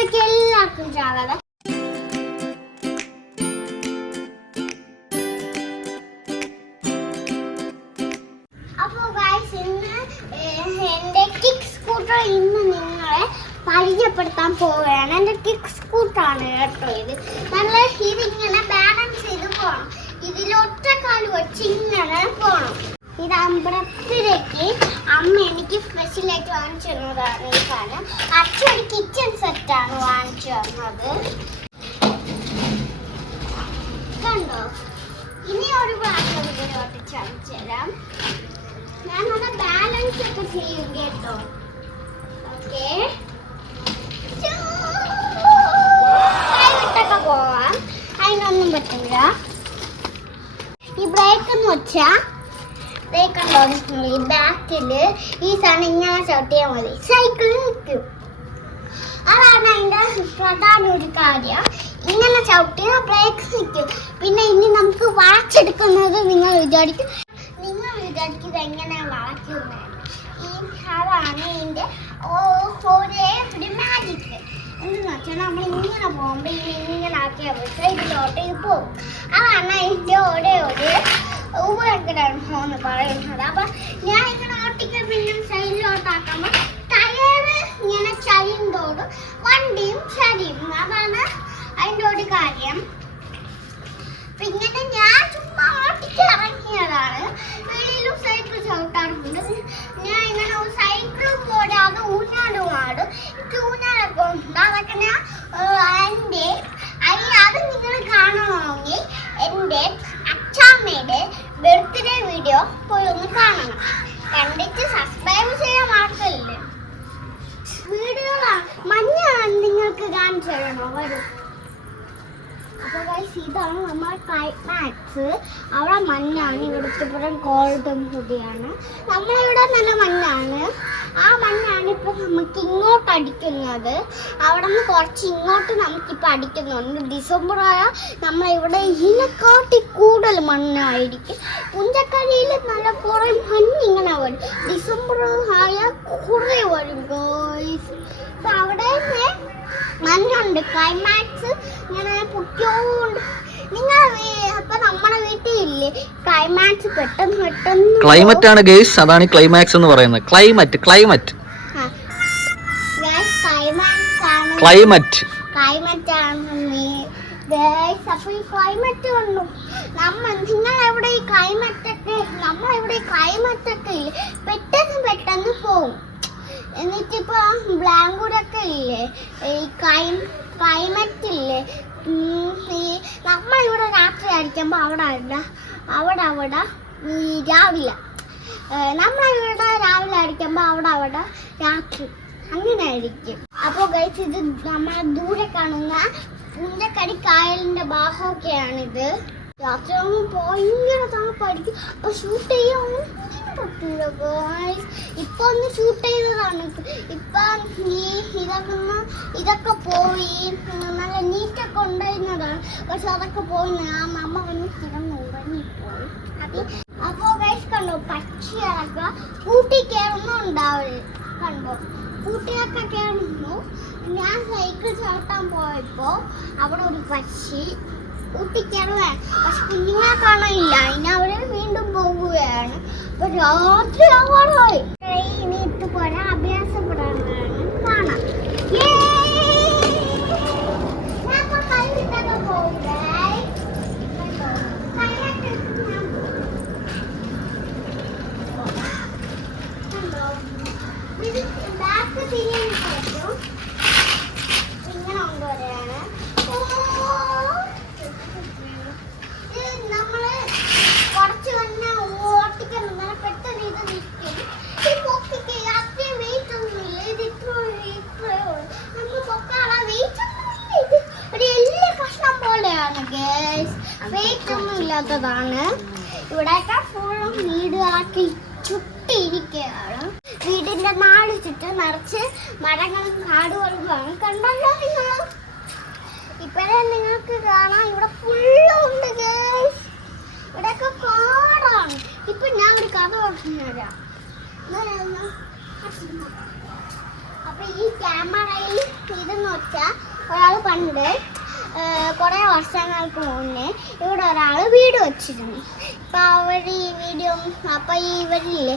വീഡിയോയ്ക്ക് എല്ലാവർക്കും സ്വാഗതം. അപ്പോൾ ഗൈസ്, ഇന്ന് എൻ്റെ കിക്ക് സ്കൂട്ടർ ഇന്ന് നിങ്ങളെ പരിചയപ്പെടുത്താൻ പോവുകയാണ്. എൻ്റെ കിക്ക് സ്കൂട്ടറാണ് കേട്ടോ ഇത്. നല്ല ഇതിങ്ങനെ ബാലൻസ് ചെയ്ത് പോകണം. ഇതിലൊറ്റക്കാല് വെച്ച് ഇങ്ങനെ പോകണം. ഇത് അമ്പലത്തിലേക്ക് അമ്മ എനിക്ക് സ്പെഷ്യലായിട്ട് വാങ്ങിച്ചു തന്നതാണ്. ഈ സാധനം അച്ഛനൊരു കിച്ചൺ സെറ്റാണ് വാങ്ങിച്ചു തന്നത്. കണ്ടോ? ഇനി ഒരു പ്രാവശ്യം ഇതിലോട്ട് ചാടിച്ചു തരാം. ഞാനത് ബാലൻസ് ഒക്കെ ചെയ്യും കേട്ടോ. ഓക്കെ, കൈവിട്ടൊക്കെ പോവാം, അതിനൊന്നും പറ്റില്ല. ഈ ബ്രേക്ക് എന്ന് വെച്ചാൽ കണ്ടോ, ഈ ബാക്കില് ഈ സാധനം ഇങ്ങനെ ചവിട്ടിയാൽ മതി, സൈക്കിൾ നിൽക്കും. അതാണ് അതിൻ്റെ പ്രധാന ഒരു കാര്യം. ഇങ്ങനെ ചവിട്ടിയാൽ ബ്രേക്ക് നിൽക്കും. പിന്നെ ഇനി നമുക്ക് വളച്ചെടുക്കുന്നത് നിങ്ങൾ വിചാരിക്കും എങ്ങനെ വളയ്ക്കുന്നത്. അതാണ് ഇതിൻ്റെ ഒരേ ഒരു മാജിക്ക്. എന്തെന്ന് വെച്ചാൽ നമ്മൾ ഇങ്ങനെ പോകുമ്പോൾ ഇങ്ങനെ ആക്കിയാൽ സൈഡിലോട്ട് ഇത് പോകും. അതാണ് അതിൻ്റെ ഒരേ ഒരു ഉപകരണം പറയുന്നത്. അപ്പൊ ഞാൻ ഇങ്ങനെ ഓട്ടിക്കാൻ പിന്നെ സൈഡിലോട്ടാക്കുമ്പോൾ ടയറ് ഇങ്ങനെ ചരിന്തോടും വണ്ടിയും ചരിയും. അതാണ് അതിൻ്റെ ഒരു കാര്യം. പിന്നെ ഞാൻ ചുമ്മാ ഓട്ടിക്ക് ഇറങ്ങിയതാണ്. വെളിയിലും സൈക്കിൾ ചവിട്ടാറുണ്ട്. ഞാൻ ഇങ്ങനെ സൈക്കിളും പോലെ അത് ഊഞ്ഞാലും ആടും. ഊഞ്ഞാലൊക്കെ ഉണ്ട്. അതൊക്കെ ഞാൻ എൻ്റെ അത് നിങ്ങൾ കാണണമെങ്കിൽ എൻ്റെ അച്ഛാമ്മയുടെ ബർത്ത്ഡേ വീഡിയോ പോയി ഒന്ന് കാണണം. കണ്ടിട്ട് സബ്സ്ക്രൈബ് ചെയ്യാൻ മാത്രമല്ലേ. വീഡിയോകളാണ് മഞ്ഞാണ് നിങ്ങൾക്ക് കാണിച്ചു തരണോ? വരും. അപ്പോൾ ഗൈസ്, ഇതാണ് നമ്മുടെ ക്ലൈമാക്സ്. അവിടെ മഞ്ഞാണ്, ഇവിടുത്തെ പുറം ഗോൾഡൻ പൊടിയാണ്. നമ്മളിവിടെ നല്ല മഞ്ഞാണ്. ആ മഞ്ഞാണ് ഇപ്പം നമുക്ക് ഇങ്ങോട്ട് അടിക്കുന്നത്. അവിടെ നിന്ന് കുറച്ച് ഇങ്ങോട്ട് നമുക്കിപ്പോൾ അടിക്കുന്നുണ്ട്. ഡിസംബർ ആയാൽ നമ്മളിവിടെ ഇതിനെക്കാട്ടി കൂടുതൽ മണ്ണായിരിക്കും. പുഞ്ചക്കരയിൽ നല്ല കുറേ മഞ്ഞിങ്ങനെ വരും. ഡിസംബർ ആയാൽ കുറേ വരും ഗൈസ്. അവിടെ മഞ്ഞുണ്ട്. ക്ലൈമാക്സ് ഇങ്ങനെ പൊട്ടിയോണ്ട് നിങ്ങൾ അപ്പൊ നമ്മുടെ വീട്ടിലില്ലേ ക്ലൈമാക്സ് പെട്ടെന്ന് ക്ലൈമറ്റ് ആണ് ഗൈസ്. അതാണ് ക്ലൈമാക്സ് എന്ന് പറയുന്നത്. ക്ലൈമറ്റ് അപ്പൊ ഈ ക്ലൈമറ്റ് വന്നു. നിങ്ങളെവിടെ ഈ ക്ലൈമറ്റൊക്കെ നമ്മളെവിടെ ഈ ക്ലൈമറ്റൊക്കെ ഇല്ലേ പെട്ടെന്ന് പോവും. എന്നിട്ടിപ്പോ ബ്ലാങ്കൂരൊക്കെ ഇല്ലേ ഈ ക്ലൈമറ്റ് ഇല്ലേ, ഈ നമ്മളിവിടെ രാത്രി ആയിരിക്കുമ്പോൾ അവിടെ ഈ രാവിലെ, നമ്മളിവിടെ രാവിലെ ആയിരിക്കുമ്പോൾ അവിടെ രാത്രി, അങ്ങനെ ആയിരിക്കും. അപ്പോൾ ഗൈസ്, ഇത് നമ്മളെ ദൂരെ കാണുന്ന പുഞ്ചക്കടി കായലിന്റെ ഭാഗമൊക്കെയാണിത്. രാത്രി ഭയങ്കര തണുപ്പായിരിക്കും. അപ്പൊ ഷൂട്ട് ചെയ്യാൻ പറ്റൂല ഗൈസ്. ഇപ്പൊ ഒന്ന് ഷൂട്ട് ചെയ്തതാണ്. ഇപ്പം ഇതൊക്കെ പോയി നല്ല നീറ്റൊക്കെ ഉണ്ടായിരുന്നതാണ്. പക്ഷെ അതൊക്കെ പോയി നമ്മ വന്ന് കിടന്ന് ഉറങ്ങിപ്പോയി. അപ്പൊ ഗൈസ് കണ്ടോ, പക്ഷികളൊക്കെ കൂട്ടി കയറുന്നു ഉണ്ടാവില്ല. കണ്ടോ, കൂട്ടിലൊക്കെ കയറുന്നു. ഞാൻ സൈക്കിൾ ചവിട്ടാൻ പോയപ്പോ അവിടെ ഒരു പക്ഷി കൂട്ടിക്കയറുകയാണ്. പക്ഷെ കുഞ്ഞുങ്ങളെ കാണാനില്ല. ഇനി അവര് വീണ്ടും പോവുകയാണ്. അപ്പൊ രാത്രി ആവാറായി. ഇട്ട് പോരാ അഭ്യാസപ്പെടാനാണ് കാണാം. ബാക്ക് തിരിയാൻ പറ്റും. ഇങ്ങനെ കൊണ്ടുവരികയാണ്. നമ്മള് കുറച്ച് തന്നെ ഓട്ടിക്കണം. പെട്ടെന്ന് ഇത് നിൽക്കും. ഈ പൊക്കിക്ക് അത്രയും വെയിറ്റ് ഒന്നുമില്ല. ഇത് ഇത്രയോ നമുക്ക് പൊക്കാനുള്ള വെയിറ്റ് ഒന്നുമില്ല. ഇത് ഒരു എല്ല് കഷ്ണം പോലെയാണ് ഗൈസ്. വെയിറ്റ് ഒന്നും ഇല്ലാത്തതാണ്. ഇവിടെയൊക്കെ ഫുള്ളും വീടുകളൊക്കെ ചുട്ടിയിരിക്കുകയാണ്. വീടിന്റെ നാല് ചുറ്റും നിറച്ച് മരങ്ങളും കാടുകളുമാണ്. കണ്ടല്ലോ നിങ്ങൾ. ഇപ്പോഴേ നിങ്ങൾക്ക് കാണാം ഇവിടെ ഫുള്ളുണ്ട് ഗൈസ്. ഇവിടെയൊക്കെ കാടാണ്. ഇപ്പൊ ഞാൻ ഒരു കഥ പറഞ്ഞു തരാം. അപ്പൊ അപ്പൊ ഈ ക്യാമറയിൽ ഇതെന്ന് വെച്ചാൽ ഒരാൾ പണ്ട് കുറേ വർഷങ്ങൾക്ക് മുന്നേ ഇവിടെ ഒരാൾ വീട് വെച്ചിരുന്നു. അപ്പം അവർ ഈ വീഡിയോ അപ്പം ഇവരില്ലേ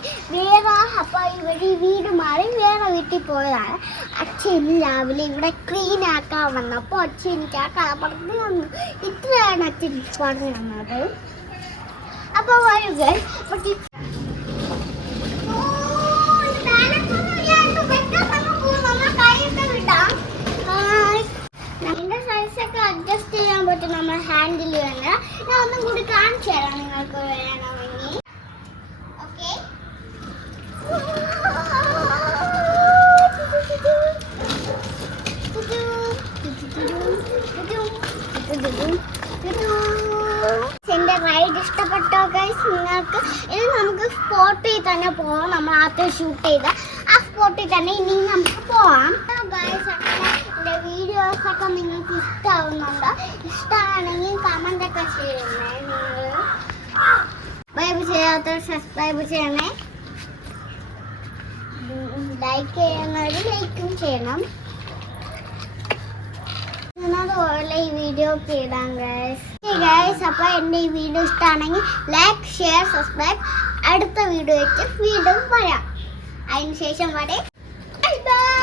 അപ്പം ഇവർ ഈ വീട് മാറി വേറെ വീട്ടിൽ പോയതാണ്. അച്ഛൻ രാവിലെ ഇവിടെ ക്ലീൻ ആക്കാൻ വന്നപ്പോൾ അച്ഛൻ എനിക്ക് ആ കഥ പറഞ്ഞു തന്നു. ഇത്രയാണ് അച്ഛൻ പറഞ്ഞു തന്നത്. അപ്പോൾ വരുക നമ്മുടെ സൈസൊക്കെ അഡ്ജസ്റ്റ് ചെയ്യാൻ പറ്റും നമ്മൾ ഹാൻഡിൽ ചെയ്യുന്ന. ഞാൻ ഒന്നും കൂടി കാണിച്ചു തരാം നിങ്ങൾക്ക് വേണമെങ്കിൽ. ഓക്കെ, എന്റെ റൈഡ് ഇഷ്ടപ്പെട്ടോ ഗൈസ് നിങ്ങൾക്ക്? ഇത് നമുക്ക് സ്പോട്ടിൽ തന്നെ പോവാം. നമ്മൾ ആദ്യം ഷൂട്ട് ചെയ്ത ആ സ്പോട്ടിൽ തന്നെ ഇനി നമുക്ക് പോവാം. ഗൈസ് അങ്ങനെ എൻ്റെ വീഡിയോസൊക്കെ നിങ്ങൾക്ക് ഇഷ്ടമാവുന്നുണ്ടോ? ഇഷ്ടമാണെങ്കിൽ കമൻ്റ് ഒക്കെ ചെയ്യണേ. നിങ്ങൾ സബ്സ്ക്രൈബ് ചെയ്യാത്തവർ സബ്സ്ക്രൈബ് ചെയ്യണേ. ലൈക്ക് ചെയ്യുന്നവർ ലൈക്കും ചെയ്യണം. അതുപോലെ ഈ വീഡിയോ ചെയ്താൽ ഗൈസ്. അപ്പോൾ എൻ്റെ ഈ വീഡിയോ ഇഷ്ടമാണെങ്കിൽ ലൈക്ക്, ഷെയർ, സബ്സ്ക്രൈബ്. അടുത്ത വീഡിയോ വെച്ച് വീണ്ടും വരാം. അതിനുശേഷം വരെ ബൈ ബൈ.